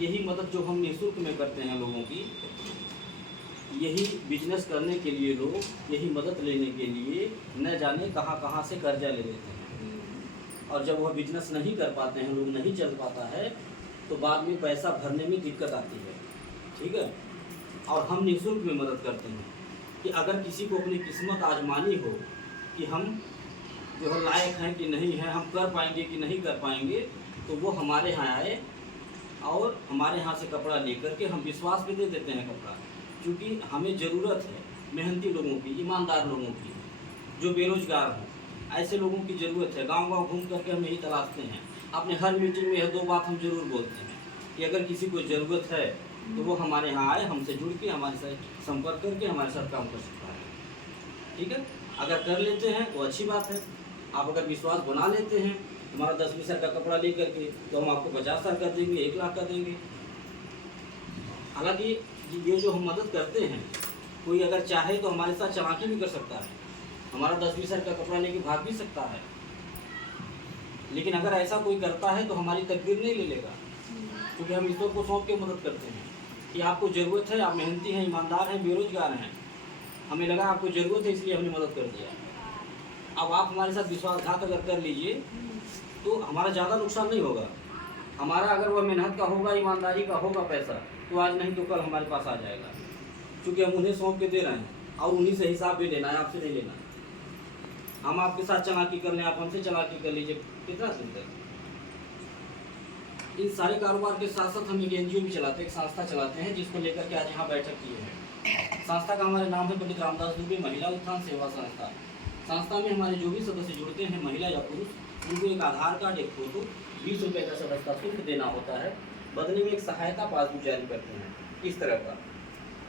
यही मदद जो हम निःशुल्क में करते हैं लोगों की, यही बिजनेस करने के लिए लोग यही मदद लेने के लिए न जाने कहाँ कहाँ से कर्जा ले लेते हैं, और जब वह बिजनेस नहीं कर पाते हैं, लोग नहीं चल पाता है, तो बाद में पैसा भरने में दिक्कत आती है। ठीक है, और हम निःशुल्क में मदद करते हैं कि अगर किसी को अपनी किस्मत आजमानी हो कि हम जो है लायक हैं कि नहीं हैं, हम कर पाएंगे कि नहीं कर पाएंगे, तो वो हमारे यहाँ आए और हमारे यहाँ से कपड़ा लेकर के हम विश्वास पे दे देते हैं कपड़ा, क्योंकि हमें ज़रूरत है मेहनती लोगों की, ईमानदार लोगों की, जो बेरोजगार हों, ऐसे लोगों की ज़रूरत है। गांव-गांव घूम करके हम यही तलाशते हैं। अपने हर मीटिंग में यह दो बात हम जरूर बोलते हैं कि अगर किसी को ज़रूरत है तो वो हमारे यहाँ आए, हमसे जुड़ के हमारे साथ संपर्क करके हमारे साथ काम कर सकता है। ठीक है, अगर कर लेते हैं तो अच्छी बात है। आप अगर विश्वास बना लेते हैं हमारा 10-20 हज़ार का कपड़ा ले करके, तो हम आपको 50 हज़ार का देंगे, 1 लाख का देंगे। हालांकि ये जो हम मदद करते हैं, कोई अगर चाहे तो हमारे साथ चालाकी भी कर सकता है, हमारा 10-20 हज़ार का कपड़ा लेके भाग भी सकता है, लेकिन अगर ऐसा कोई करता है तो हमारी तकदीर नहीं ले लेगा, क्योंकि हम ईश्वर को सौंप के मदद करते हैं कि आपको ज़रूरत है, आप मेहनती हैं, ईमानदार हैं, बेरोजगार हैं, हमें लगा आपको ज़रूरत है इसलिए हमने मदद कर दिया। अब आप हमारे साथ विश्वासघात अगर कर लीजिए तो हमारा ज़्यादा नुकसान नहीं होगा। हमारा अगर वह मेहनत का होगा, ईमानदारी का होगा पैसा, तो आज नहीं तो कल हमारे पास आ जाएगा, क्योंकि हम उन्हें सौंप के दे रहे हैं और उन्हीं से हिसाब भी लेना है, आपसे नहीं लेना है। हम आपके साथ चालाकी कर लें, आप हमसे चालाकी कर लीजिए, कितना दिन तक। इन सारे कारोबार के साथ साथ हम एक NGO भी चलाते हैं, एक संस्था चलाते हैं, जिसको लेकर के आज यहाँ बैठक की है। संस्था का हमारे नाम है पंडित रामदास दुबे महिला उत्थान सेवा संस्था। संस्था में हमारे जो भी सदस्य जुड़ते हैं, महिला या पुरुष, उनको एक आधार कार्ड, एक फोटो, 20 रुपये का सदस्यता शुल्क देना होता है। बदले में एक सहायता पासबुक जारी करते हैं इस तरह का।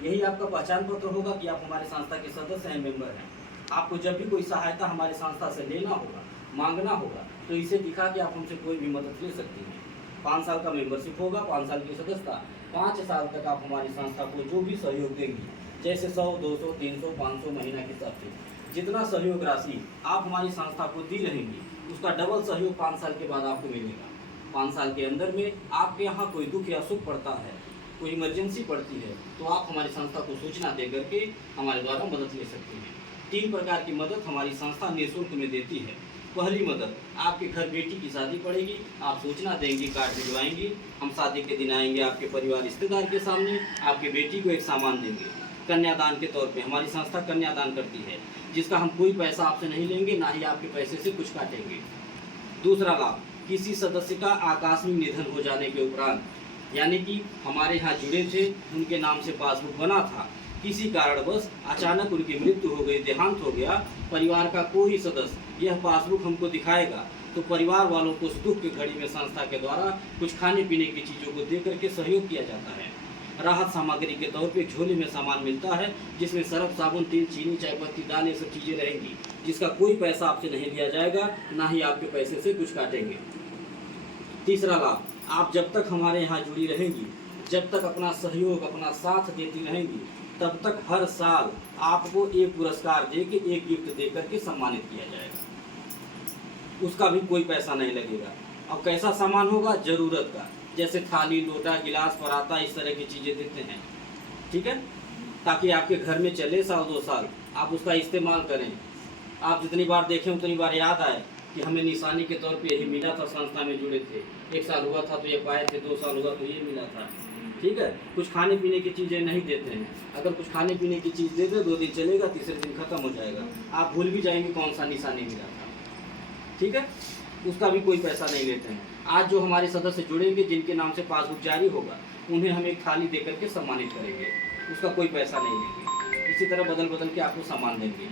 यही आपका पहचान पत्र होगा कि आप हमारे संस्था के सदस्य हैं, मेंबर हैं। आपको जब भी कोई सहायता हमारी संस्था से लेना होगा, मांगना होगा, तो इसे दिखा के आप हमसे कोई भी मदद ले सकती हैं। 5 साल का मेंबरशिप होगा, 5 साल की सदस्यता, 5 साल तक आप हमारी संस्था को जो भी सहयोग देंगी, जैसे 100, 200, 300, 500 महीना के हिसाब से जितना सहयोग राशि आप हमारी संस्था को दी रहेंगी, उसका डबल सहयोग 5 साल के बाद आपको मिलेगा। 5 साल के अंदर में आपके यहाँ कोई दुख या सुख पड़ता है, कोई इमरजेंसी पड़ती है, तो आप हमारी संस्था को सूचना दे करके हमारे द्वारा मदद ले सकते हैं। 3 प्रकार की मदद हमारी संस्था निःशुल्क में देती है। पहली मदद, आपके घर बेटी की शादी पड़ेगी, आप सूचना देंगी, कार्ड भिजवाएंगी, हम शादी के दिन आएंगे आपके परिवार रिश्तेदार के सामने, आपके बेटी को एक सामान देंगे। कन्यादान के तौर पे हमारी संस्था कन्यादान करती है, जिसका हम कोई पैसा आपसे नहीं लेंगे, ना ही आपके पैसे से कुछ काटेंगे। दूसरा लाभ, किसी सदस्य का आकस्मिक निधन हो जाने के उपरांत, यानी कि हमारे यहाँ जुड़े थे, उनके नाम से पासबुक बना था, किसी कारणवश अचानक उनकी मृत्यु हो गई, देहांत हो गया, परिवार का कोई सदस्य यह पासबुक हमको दिखाएगा, तो परिवार वालों को उस दुख की घड़ी में संस्था के द्वारा कुछ खाने पीने की चीज़ों को दे करके सहयोग किया जाता है। राहत सामग्री के तौर पे झोले में सामान मिलता है, जिसमें सरफ, साबुन, तेल, चीनी, चाय पत्ती, दाल, ये सब चीज़ें रहेंगी, जिसका कोई पैसा आपसे नहीं लिया जाएगा, ना ही आपके पैसे से कुछ काटेंगे। तीसरा लाभ, आप जब तक हमारे यहाँ जुड़ी रहेंगी, जब तक अपना सहयोग, अपना साथ देती रहेंगी, तब तक हर साल आपको एक पुरस्कार दे के, एक गिफ्ट दे करके सम्मानित किया जाएगा। उसका भी कोई पैसा नहीं लगेगा। अब कैसा सामान होगा? ज़रूरत का, जैसे थाली, लोटा, गिलास, पराता, इस तरह की चीज़ें देते हैं। ठीक है, ताकि आपके घर में चले 100-2 साल, आप उसका इस्तेमाल करें। आप जितनी बार देखें उतनी बार याद आए कि हमें निशानी के तौर पे यही मिला था, संस्था में जुड़े थे, 1 साल हुआ था तो ये पाए थे, 2 साल हुआ तो ये मिला था। ठीक है, कुछ खाने पीने की चीज़ें नहीं देते हैं। अगर कुछ खाने पीने की चीज़ दे दे, 2 दिन चलेगा, तीसरे दिन खत्म हो जाएगा, आप भूल भी जाएंगे कौन सा निशानी मिला था। ठीक है, उसका भी कोई पैसा नहीं लेते हैं। आज जो हमारे सदस्य जुड़ेंगे, जिनके नाम से पासबुक जारी होगा, उन्हें हम एक थाली दे करके सम्मानित करेंगे, उसका कोई पैसा नहीं लेंगे। इसी तरह बदल बदल के आपको सामान देंगे।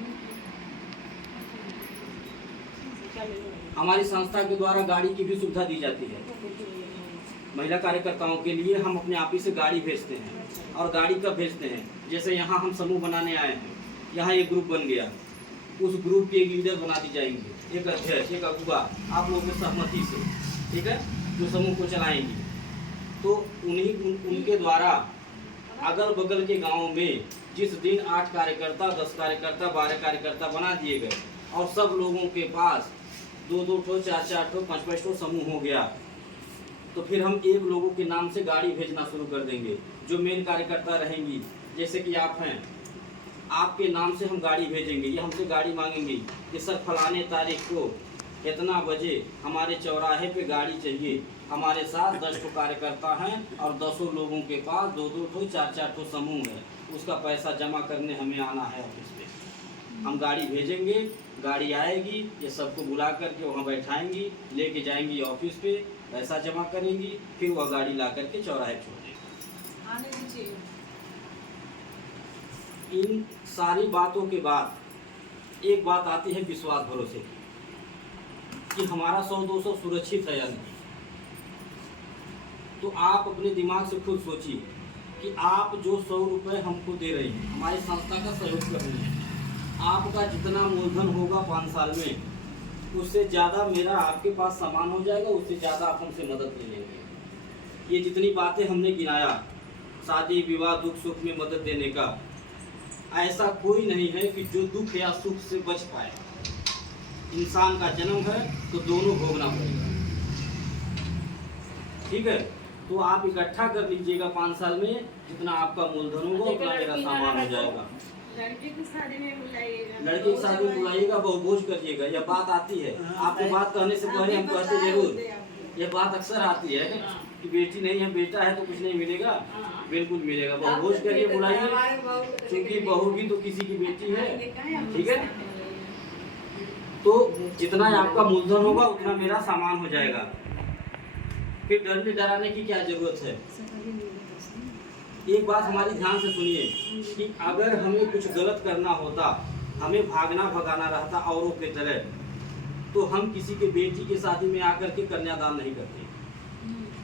हमारी संस्था के द्वारा गाड़ी की भी सुविधा दी जाती है। महिला कार्यकर्ताओं के लिए हम अपने आप ही से गाड़ी भेजते हैं। और गाड़ी कब भेजते हैं? जैसे यहाँ हम समूह बनाने आए हैं, यहाँ एक ग्रुप बन गया, उस ग्रुप के एक लीडर बना दी जाएंगे, एक अध्यक्ष, एक अगुवा, आप लोगों की सहमति से, ठीक है, जो समूह को चलाएंगे। तो उनके द्वारा अगल बगल के गाँव में जिस दिन 8 कार्यकर्ता, 10 कार्यकर्ता, 12 कार्यकर्ता बना दिए गए और सब लोगों के पास 2-2 ठो, 4-4 ठो, 5-5 ठो समूह हो गया, तो फिर हम एक लोगों के नाम से गाड़ी भेजना शुरू कर देंगे, जो मेन कार्यकर्ता रहेंगी, जैसे कि आप हैं, आपके नाम से हम गाड़ी भेजेंगे। ये हमसे गाड़ी मांगेंगी कि सर फलाने तारीख को इतना बजे हमारे चौराहे पे गाड़ी चाहिए। हमारे साथ 10 ठो कार्यकर्ता हैं और 10 लोगों के पास 2-2 ठो 4-4 ठो समूह है, उसका पैसा जमा करने हमें आना है ऑफिस पे। हम गाड़ी भेजेंगे, गाड़ी आएगी, ये सबको बुला करके वहाँ बैठाएंगी, लेके जाएंगी ऑफिस पे, पैसा जमा करेंगी, फिर वह गाड़ी ला करके चौराहे छोड़ देंगे। इन सारी बातों के बाद एक बात आती है विश्वास भरोसे की, कि हमारा 100-200 सुरक्षित है या नहीं। तो आप अपने दिमाग से खुद सोचिए कि आप जो 100 रुपये हमको दे रही हैं, हमारी संस्था का सहयोग कर रही हैं, आपका जितना मूलधन होगा 5 साल में, उससे ज़्यादा मेरा आपके पास सामान हो जाएगा, उससे ज़्यादा आप हमसे मदद ले लेंगे। ये जितनी बातें हमने गिनाया, शादी विवाह दुख सुख में मदद देने का, ऐसा कोई नहीं है कि जो दुख या सुख से बच पाए। इंसान का जन्म है तो दोनों भोगना पड़ेगा, ठीक है। तो आप इकट्ठा कर लीजिएगा 5 साल में, जितना आपका मूलधन होगा उतना मेरा सामान हो जाएगा। लड़के की शादी में बुलाइएगा, लड़के की शादी में बुलाइएगा, बहुभोज करिएगा। यह बात आती है, आपको बात कहने से पहले हम कहते जरूर, यह बात अक्सर आती है कि बेटी नहीं है बेटा है तो कुछ नहीं मिलेगा। बिल्कुल मिलेगा, बहुभोज करिए, बुलाइए, क्योंकि बहू भी तो किसी की बेटी है, ठीक है। तो जितना आपका मूलधन होगा उतना मेरा सामान हो जाएगा। फिर डरने डराने की क्या जरूरत है। एक बात हमारी ध्यान से सुनिए कि अगर हमें कुछ गलत करना होता, हमें भागना भगाना रहता औरों के तरह, तो हम किसी के बेटी की शादी में आकर के कन्यादान नहीं करते।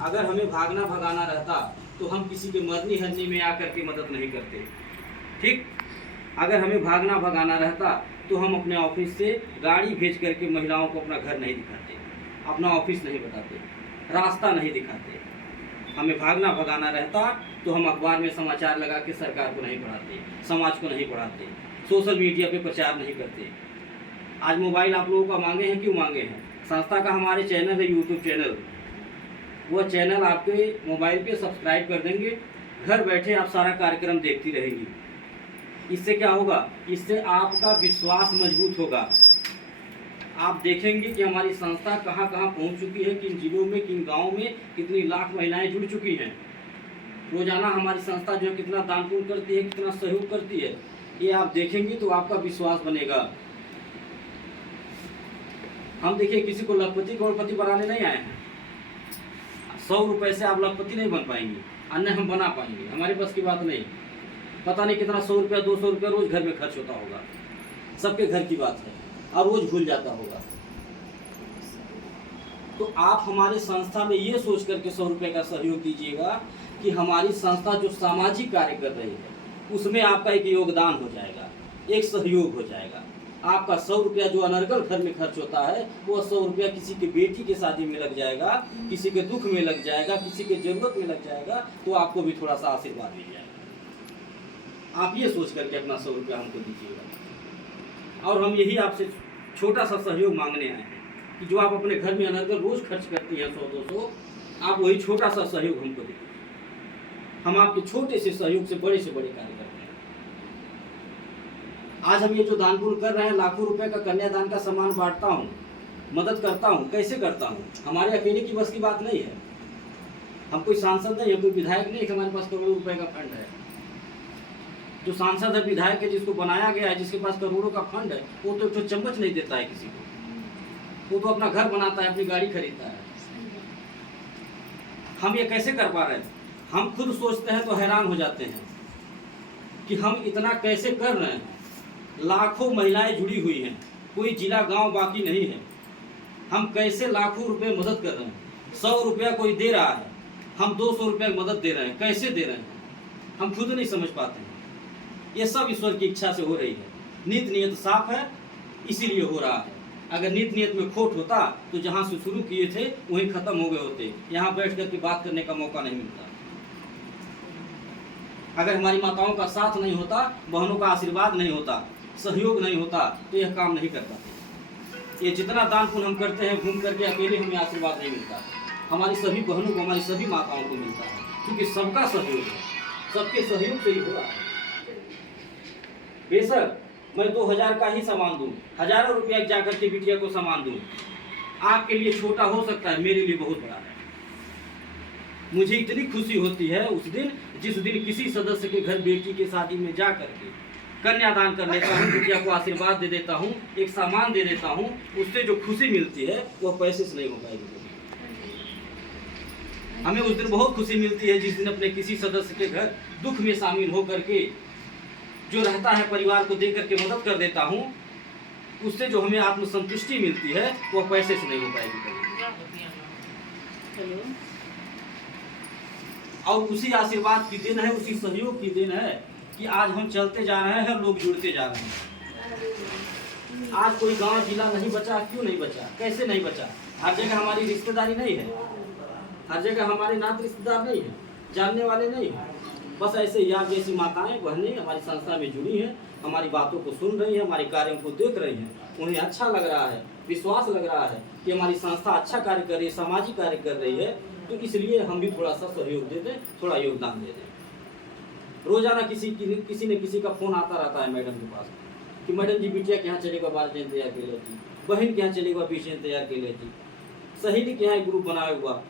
अगर हमें भागना भगाना रहता तो हम किसी के मरनी हरनी में आकर के मदद नहीं करते, ठीक। अगर हमें भागना भगाना रहता तो हम अपने ऑफिस से गाड़ी भेज करके महिलाओं को अपना घर नहीं दिखाते, अपना ऑफिस नहीं बताते, रास्ता नहीं दिखाते। हमें भागना भगाना रहता तो हम अखबार में समाचार लगा के सरकार को नहीं पढ़ाते, समाज को नहीं पढ़ाते, सोशल मीडिया पे प्रचार नहीं करते। आज मोबाइल आप लोगों का मांगे हैं, क्यों मांगे हैं? संस्था का हमारे चैनल है, यूट्यूब चैनल, वह चैनल आपके मोबाइल पे सब्सक्राइब कर देंगे, घर बैठे आप सारा कार्यक्रम देखती रहेंगी। इससे क्या होगा? इससे आपका विश्वास मजबूत होगा। आप देखेंगे कि हमारी संस्था कहाँ कहाँ पहुँच चुकी है, किन जिलों में, किन गाँव में कितनी लाख महिलाएं जुड़ चुकी हैं। रोजाना हमारी संस्था जो है कितना दान पुण्य करती है, कितना सहयोग करती है, ये आप देखेंगे तो आपका विश्वास बनेगा। हम देखिए किसी को लखपति करोड़पति बनाने नहीं आए हैं। 100 रुपये से आप लखपति नहीं बन पाएंगे, अन्य हम बना पाएंगे, हमारे बस की बात नहीं। पता नहीं कितना 100 रुपया 200 रुपया रोज घर में खर्च होता होगा, सबके घर की बात है, और रोज भूल जाता होगा। तो आप हमारे संस्था में ये सोच करके 100 रुपये का सहयोग दीजिएगा कि हमारी संस्था जो सामाजिक कार्य कर रही है उसमें आपका एक योगदान हो जाएगा, एक सहयोग हो जाएगा। आपका 100 रुपया जो अनर्गल घर में खर्च होता है, वो 100 रुपया किसी की बेटी की शादी में लग जाएगा, किसी के दुख में लग जाएगा, किसी के जरूरत में लग जाएगा, तो आपको भी थोड़ा सा आशीर्वाद मिल जाएगा। आप ये सोच करके अपना 100 रुपया हमको दीजिएगा। और हम यही आपसे छोटा सा सहयोग मांगने आए हैं कि जो आप अपने घर में अनर्गल रोज खर्च करती हैं 100-200, आप वही छोटा सा सहयोग हमको दीजिए। हम आपके छोटे से सहयोग से बड़े कार्य करते हैं। आज हम ये जो दान पुण्य कर रहे हैं, लाखों रुपए का कन्यादान का सामान बांटता हूँ, मदद करता हूँ। कैसे करता हूँ? हमारे अकेले की बस की बात नहीं है। हम कोई सांसद नहीं है, कोई विधायक नहीं है कि हमारे पास करोड़ों रुपए का फंड है। जो सांसद है, विधायक है, जिसको बनाया गया है, जिसके पास करोड़ों का फंड है, वो तो चम्मच नहीं देता है किसी को। वो तो अपना घर बनाता है, अपनी गाड़ी खरीदता है। हम ये कैसे कर पा रहे हैं? हम खुद सोचते हैं तो हैरान हो जाते हैं कि हम इतना कैसे कर रहे हैं। लाखों महिलाएं जुड़ी हुई हैं, कोई जिला गांव बाकी नहीं है। हम कैसे लाखों रुपए मदद कर रहे हैं। 100 रुपया कोई दे रहा है, हम 200 रुपये मदद दे रहे हैं। कैसे दे रहे हैं हम खुद नहीं समझ पाते हैं। ये सब ईश्वर की इच्छा से हो रही है। नीत नियत साफ है, इसीलिए हो रहा है। अगर नीत नियत में खोट होता तो जहाँ से शुरू किए थे वहीं खत्म हो गए होते। यहाँ बैठ कर के बात करने का मौका नहीं मिलता। अगर हमारी माताओं का साथ नहीं होता, बहनों का आशीर्वाद नहीं होता, सहयोग नहीं होता, तो यह काम नहीं कर पाते। ये जितना दान पुण्य हम करते हैं, घूम करके अकेले हमें आशीर्वाद नहीं मिलता। हमारी सभी बहनों को, हमारी सभी माताओं को मिलता है, क्योंकि सबका सहयोग है, सबके सहयोग से ही हो रहा है। बेशक मैं 2000 का ही सामान दूं, हजारों रुपया जाकर के बिटिया को सामान दूं, आपके लिए छोटा हो सकता है, मेरे लिए बहुत बड़ा है। मुझे इतनी खुशी होती है उस दिन, जिस दिन किसी सदस्य के घर बेटी के शादी में जा करके कन्यादान कर लेता हूँ, बिटिया को आशीर्वाद दे देता हूँ, एक सामान दे देता हूँ, उससे जो खुशी मिलती है वो पैसे से नहीं हो पाएगी। हमें उस दिन बहुत खुशी मिलती है जिस दिन अपने किसी सदस्य के घर दुख में शामिल हो करके जो रहता है परिवार को दे करके मदद कर देता हूँ, उससे जो हमें आत्मसंतुष्टि मिलती है वो पैसे से नहीं हो पाएगी। और उसी आशीर्वाद की देन है, उसी सहयोग की देन है कि आज हम चलते जा रहे हैं, लोग जुड़ते जा रहे हैं। आज कोई गांव जिला नहीं बचा, क्यों नहीं बचा, कैसे नहीं बचा? हर जगह हमारी रिश्तेदारी नहीं है, हर जगह हमारे नाते रिश्तेदार नहीं है, जानने वाले नहीं है। बस ऐसे ही आप जैसी माताएं बहनें हमारी संस्था में जुड़ी हैं, हमारी बातों को सुन रही हैं, हमारे कार्यों को देख रही हैं, उन्हें अच्छा लग रहा है, विश्वास लग रहा है कि हमारी संस्था अच्छा कार्य कर रही है, सामाजिक कार्य कर रही है, तो इसलिए हम भी थोड़ा सा सहयोग दे दें, थोड़ा योगदान दे दें। रोजाना किसी न किसी का फोन आता रहता है मैडम के पास कि मैडम जी बिटिया के यहाँ चलेगा 12 जन तैयार कर लेती, बहन के यहाँ चलेगा 20 जन तैयार कर लेती, सहेली के यहाँ ग्रुप बनाया हुआ,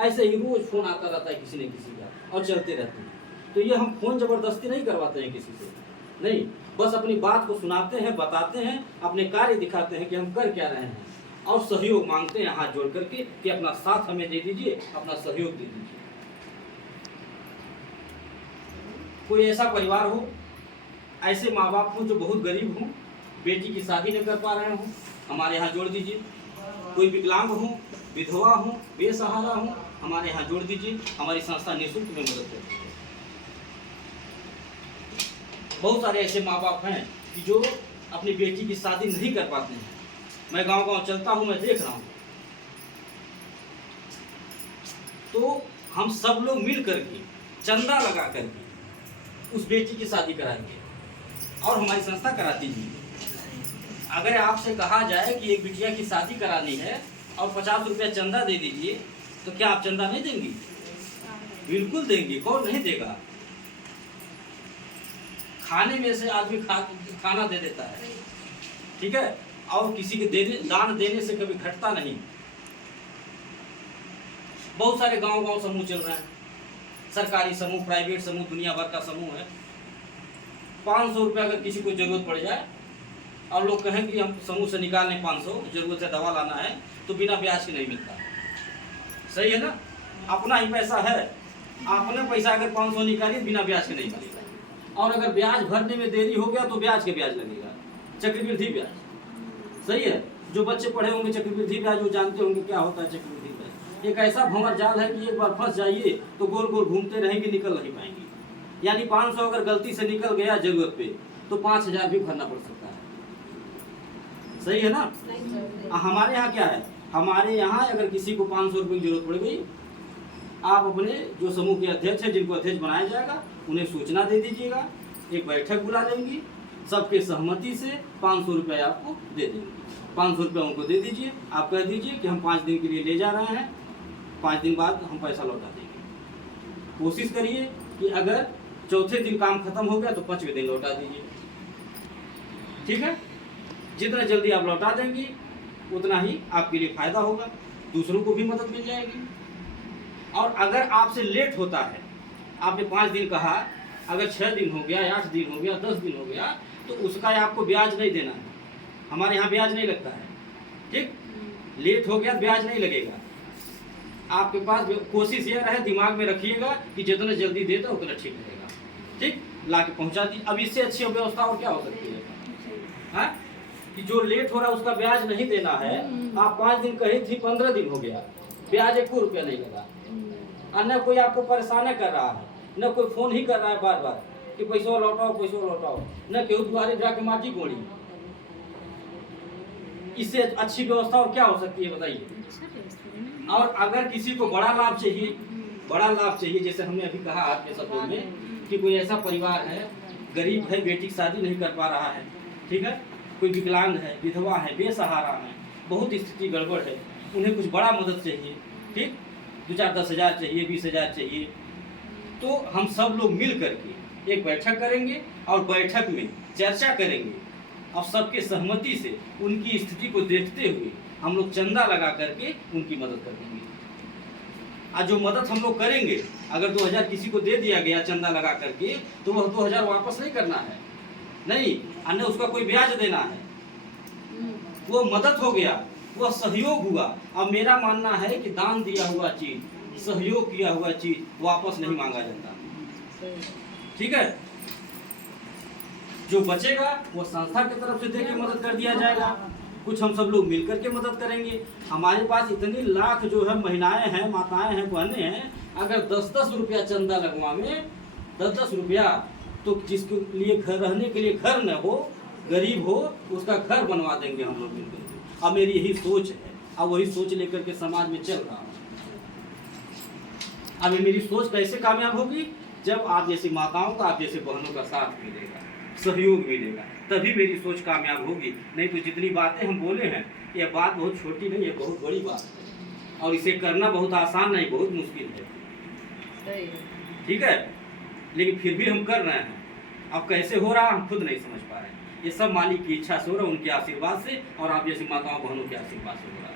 ऐसे ही रोज फोन आता रहता है किसी न किसी का और चलते रहते हैं। तो ये हम फोन जबरदस्ती नहीं करवाते हैं किसी से, नहीं, बस अपनी बात को सुनाते हैं, बताते हैं, अपने कार्य दिखाते हैं कि हम कर क्या रहे हैं और सहयोग मांगते हैं हाथ जोड़ करके कि अपना साथ हमें दे दीजिए, अपना सहयोग दे दीजिए। कोई ऐसा परिवार हो, ऐसे माँ बाप हो जो बहुत गरीब हों, बेटी की शादी नहीं कर पा रहे हों, हमारे यहाँ जोड़ दीजिए। कोई विकलांग हो, विधवा हो, बेसहारा हो, हमारे यहाँ जोड़ दीजिए। हमारी संस्था निःशुल्क में मदद करती है। बहुत सारे ऐसे माँ बाप हैं कि जो अपनी बेटी की शादी नहीं कर पाते हैं। मैं गांव-गांव चलता हूँ, मैं देख रहा हूँ। तो हम सब लोग मिल करके चंदा लगा करके उस बेटी की शादी कराएंगे और हमारी संस्था कराती है। अगर आपसे कहा जाए कि एक बिटिया की शादी करानी है और 50 रुपया चंदा दे दीजिए, तो क्या आप चंदा नहीं देंगी? बिल्कुल देंगी, कौन नहीं देगा। खाने में से आदमी खाना दे देता है, ठीक है, और किसी के दान देने से कभी घटता नहीं। बहुत सारे गांव-गांव समूह चल रहे हैं, सरकारी समूह, प्राइवेट समूह, दुनिया भर का समूह है। 500 रुपया अगर किसी को जरूरत पड़ जाए और लोग कहें कि हम समूह से निकाल लें 500, जरूरत है दवा लाना है, तो बिना ब्याज के नहीं मिलता। सही है ना? अपना ही पैसा है, अपने पैसा अगर 500 निकालिए बिना ब्याज के नहीं मिलेगा। और अगर ब्याज भरने में देरी हो गया तो ब्याज के ब्याज लगेगा, चक्रवृद्धि ब्याज। सही है? जो बच्चे पढ़े होंगे चक्रवृद्धि ब्याज वो जानते होंगे क्या होता है चक्रवृद्धि ब्याज। एक ऐसा भंवर जाल है कि एक बार फंस जाइए तो गोल गोल घूमते रहेंगे, निकल नहीं पाएंगे। यानी 500 अगर गलती से निकल गया जरूरत पे तो 5000 भी भरना पड़ सकता है। सही है ना? हमारे यहाँ क्या है, हमारे यहाँ अगर किसी को 500 रुपये की जरूरत पड़ गई, आप अपने जो समूह के अध्यक्ष हैं, जिनको अध्यक्ष बनाया जाएगा, उन्हें सूचना दे दीजिएगा, एक बैठक बुला देंगी, सबके सहमति से 500 रुपये आपको दे देंगे। 500 रुपये उनको दे दीजिए, आप कह दीजिए कि हम 5 दिन के लिए ले जा रहे हैं, 5 दिन बाद हम पैसा लौटा देंगे। कोशिश करिए कि अगर चौथे दिन काम खत्म हो गया तो 5वें दिन लौटा दीजिए, ठीक है? जितना जल्दी आप लौटा देंगी उतना ही आपके लिए फायदा होगा, दूसरों को भी मदद मिल जाएगी। और अगर आपसे लेट होता है, आपने 5 दिन कहा, अगर 6 दिन हो गया, 8 दिन हो गया, 10 दिन हो गया, तो उसका आपको ब्याज नहीं देना है। हमारे यहाँ ब्याज नहीं लगता है, ठीक? लेट हो गया ब्याज नहीं लगेगा। आपके पास कोशिश ये रहे, दिमाग में रखिएगा कि जितना जल्दी देता उतना ठीक रहेगा, ठीक? ला के पहुँचा दी। अब इससे अच्छी व्यवस्था और क्या हो सकती है? हाँ, कि जो लेट हो रहा है उसका ब्याज नहीं देना है। आप 5 दिन कही थी, 15 दिन हो गया, ब्याज 1 रुपया नहीं लगा। और न कोई आपको परेशान कर रहा है, न कोई फोन ही कर रहा है बार बार कि पैसा लौटाओ, पैसा लौटाओ, न केहू द्वारे जाके माटी गोड़ी। इससे अच्छी व्यवस्था और क्या हो सकती है बताइए? और अगर किसी को बड़ा लाभ चाहिए, जैसे हमने अभी कहा आपके शब्दों में कि कोई ऐसा परिवार है, गरीब है, बेटी की शादी नहीं कर पा रहा है, ठीक है, कोई विकलांग है, विधवा है, बेसहारा है, बहुत स्थिति गड़बड़ है, उन्हें कुछ बड़ा मदद चाहिए, ठीक, 2-4 10 हज़ार चाहिए, 20 हज़ार चाहिए, तो हम सब लोग मिल करके एक बैठक करेंगे और बैठक में चर्चा करेंगे और सबके सहमति से उनकी स्थिति को देखते हुए हम लोग चंदा लगा करके उनकी मदद कर देंगे। आज जो मदद हम लोग करेंगे, अगर 2000 किसी को दे दिया गया चंदा लगा करके, तो वह 2000 वापस नहीं करना है, नहीं, अन्य उसका कोई ब्याज देना है। वो मदद हो गया, वह सहयोग हुआ। अब मेरा मानना है कि दान दिया हुआ चीज, सहयोग किया हुआ चीज वापस नहीं मांगा जाता। ठीक है, जो बचेगा वो संस्था की तरफ से दे के मदद कर दिया जाएगा, कुछ हम सब लोग मिलकर के मदद करेंगे। हमारे पास इतनी लाख जो है महिलाएं हैं, माताएं हैं, बहनें हैं, अगर 10-10 रुपया चंदा लगवावे, 10-10 रुपया, तो जिसके लिए घर रहने के लिए घर न हो, गरीब हो, उसका घर बनवा देंगे हम लोग मिलकर के। अब मेरी यही सोच है, अब वही सोच लेकर के समाज में चल रहा हूँ। अब मेरी सोच कैसे कामयाब होगी? जब आप जैसी माताओं का, आप जैसे बहनों का साथ मिलेगा, सहयोग मिलेगा, तभी मेरी सोच कामयाब होगी। नहीं तो जितनी बातें हम बोले हैं, यह बात बहुत छोटी नहीं है, बहुत बड़ी बात है, और इसे करना बहुत आसान नहीं, बहुत मुश्किल है। ठीक है, लेकिन फिर भी हम कर रहे हैं। अब कैसे हो रहा हम खुद नहीं समझ पा रहे हैं। ये सब मालिक की इच्छा से हो रहा है, उनके आशीर्वाद से और आप जैसी माताओं बहनों के आशीर्वाद से हो रहा है।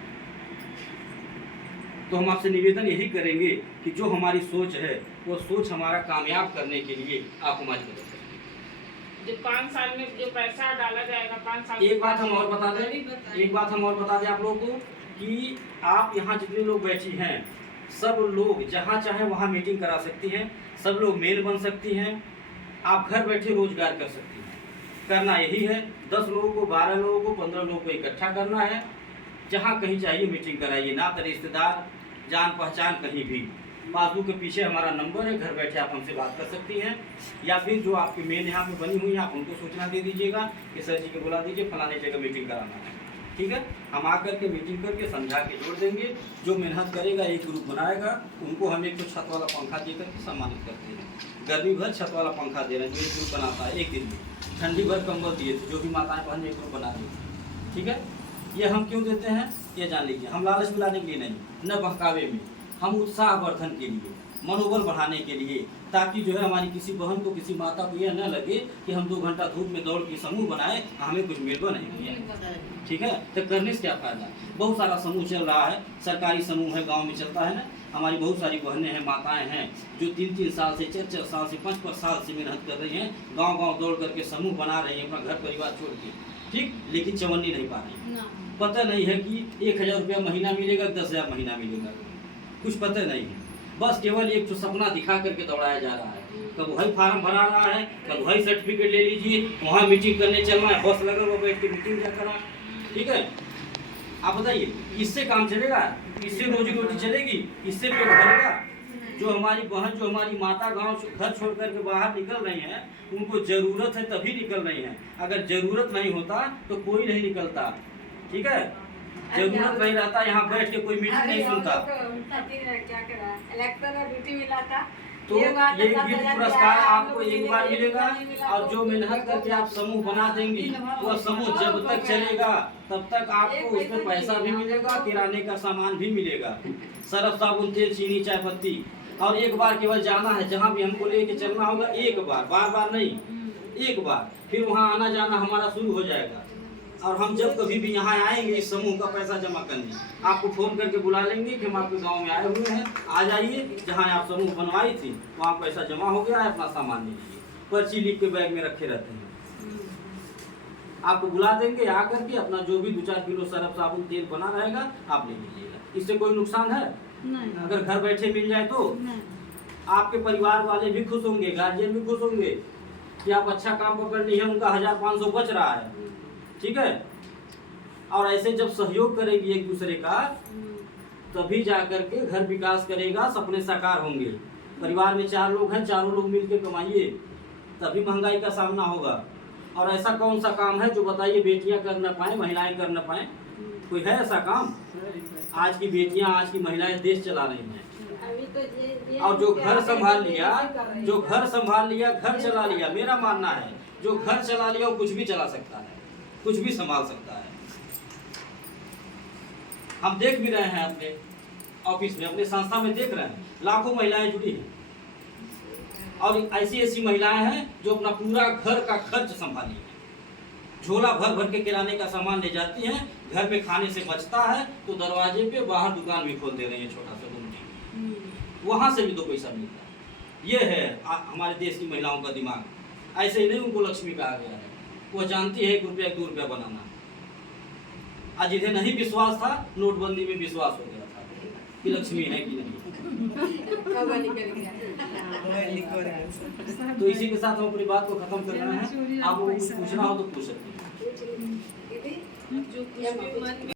तो हम आपसे निवेदन यही करेंगे कि जो हमारी सोच है, वो सोच हमारा कामयाब करने के लिए आप हमारी मदद करें। जो 5 साल में जो पैसा डाला जाएगा, 5 साल। एक बात हम और बता दें आप लोगों को कि आप यहाँ जितने लोग बैठी हैं, सब लोग जहाँ चाहे वहाँ मीटिंग करा सकती हैं, सब लोग मेल बन सकती हैं, आप घर बैठे रोजगार कर सकती हैं। करना यही है, 10 लोगों को, 12 लोगों को, 15 लोगों को इकट्ठा करना है, जहाँ कहीं चाहिए मीटिंग कराइए, नाते रिश्तेदार, जान पहचान कहीं भी। पासबुक के पीछे हमारा नंबर है, घर बैठे आप हमसे बात कर सकती हैं, या फिर जो आपकी मेल यहाँ पे बनी हुई है, आप उनको सूचना दे दीजिएगा कि सर जी को बुला दीजिए, फलाने जगह मीटिंग कराना है। ठीक है, हम आकर के मीटिंग करके समझा के जोड़ देंगे। जो मेहनत करेगा, एक ग्रुप बनाएगा, उनको हम एक तो छत वाला पंखा दे करके सम्मानित करते हैं। गर्मी भर छत वाला पंखा दे रहे हैं, जो एक ग्रुप बनाता है एक दिन में। ठंडी भर कंबल दिए थे, जो भी माताएं बहन एक ग्रुप बना रही थी। ठीक है, ये हम क्यों देते हैं ये जान लीजिए। हम लालच मिलाने के लिए नहीं, न बहकावे में, हम उत्साहवर्धन के लिए, मनोबल बढ़ाने के लिए, ताकि जो है हमारी किसी बहन को, किसी माता को यह न लगे कि हम 2 घंटा धूप में दौड़ के समूह बनाए, हमें कुछ मिलवा नहीं किया। ठीक है, तो करने से क्या फायदा? बहुत सारा समूह चल रहा है, सरकारी समूह है, गांव में चलता है ना। हमारी बहुत सारी बहनें हैं, माताएं हैं, जो 3-3 साल से, 4-4 साल से, 5-5 साल से मेहनत कर रही हैं, गांव-गांव दौड़ करके समूह बना रही हैं, अपना घर परिवार छोड़ के। ठीक, लेकिन चवन्नी नहीं पा रही। पता नहीं है कि 1000 रुपया महीना मिलेगा, 10,000 महीना मिलेगा, कुछ पता नहीं है। बस केवल एक जो सपना दिखा करके दौड़ाया जा रहा है। कब वही फार्म भरा रहा है, कब वही सर्टिफिकेट ले लीजिए, वहाँ मीटिंग करने चलना है, बस लगा हुआ बैठ के मीटिंग क्या करा। ठीक है, आप बताइए, इससे काम चलेगा? इससे रोजी रोटी चलेगी? इससे पेट भरेगा? जो हमारी बहन, जो हमारी माता गांव घर छोड़ करके बाहर निकल रही हैं, उनको जरूरत है तभी निकल रही हैं। अगर जरूरत नहीं होता तो कोई नहीं निकलता। ठीक है, जरूरत नहीं रहता, यहाँ बैठ के कोई मीटिंग नहीं सुनता। क्या करा, इलेक्शन में ड्यूटी मिला था, तो ये गिफ्ट पुरस्कार आपको एक बार मिलेगा, और जो मेहनत करके आप समूह बना देंगी, वह समूह जब तक चलेगा तब तक आपको उसमें पैसा भी मिलेगा, किराने का सामान भी मिलेगा, सरफ साबुन, तेल, चीनी, चाय पत्ती। और एक बार केवल जाना है, जहाँ भी हमको लेके चलना होगा, एक बार, बार बार नहीं, एक बार, फिर वहाँ आना जाना हमारा शुरू हो जाएगा। और हम जब कभी भी यहाँ आएंगे इस समूह का पैसा जमा करने, आपको फोन करके बुला लेंगे कि हम आपके गांव में आए हुए हैं, आ जाइए, जहाँ आप समूह बनवाई थी वहाँ पैसा जमा हो गया है, अपना सामान ले लीजिए। पर्ची लिख के बैग में रखे रहते हैं, आपको बुला देंगे, आकर के अपना जो भी 2-4 किलो सरफ साबुन तेल बना रहेगा आप ले लीजिएगा। इससे कोई नुकसान है? नहीं। अगर घर बैठे मिल जाए तो आपके परिवार वाले भी खुश होंगे, गार्जियन भी खुश होंगे कि आप अच्छा काम पकड़ ली है, उनका 1500 बच रहा है। ठीक है, और ऐसे जब सहयोग करेगी एक दूसरे का, तभी जा करके घर विकास करेगा, सपने साकार होंगे। परिवार में 4 लोग हैं, चारों लोग मिलकर कमाइए, तभी महंगाई का सामना होगा। और ऐसा कौन सा काम है जो बताइए बेटियां कर न पाए, महिलाएं कर न पाए? कोई है ऐसा काम? आज की बेटियां, आज की महिलाएं देश चला रही हैं। और जो घर संभाल लिया, जो घर संभाल लिया, घर चला लिया, मेरा मानना है जो घर चला लिया वो कुछ भी चला सकता है, कुछ भी संभाल सकता है। हम देख भी रहे हैं अपने, ऑफिस में, अपने संस्था में देख रहे हैं लाखों महिलाएं जुड़ी हैं, और ऐसी ऐसी महिलाएं हैं जो अपना पूरा घर का खर्च संभाली है। झोला भर भर के किराने का सामान ले जाती हैं, घर में खाने से बचता है तो दरवाजे पे बाहर दुकान भी खोल दे रही है, छोटा सा गुमटी, वहां से भी 2 पैसा मिलता है। ये है हमारे देश की महिलाओं का दिमाग। ऐसे ही नहीं उनको लक्ष्मी कहा गया है, वो जानती है 1 रुपया 2 रुपया बनाना। आज जिन्हें नहीं विश्वास था, नोटबंदी में विश्वास हो गया था कि लक्ष्मी है कि नहीं। तो इसी के साथ हम अपनी बात को खत्म कर रहे हैं। आप लोगों को कुछ पूछना हो तो पूछ सकते हैं।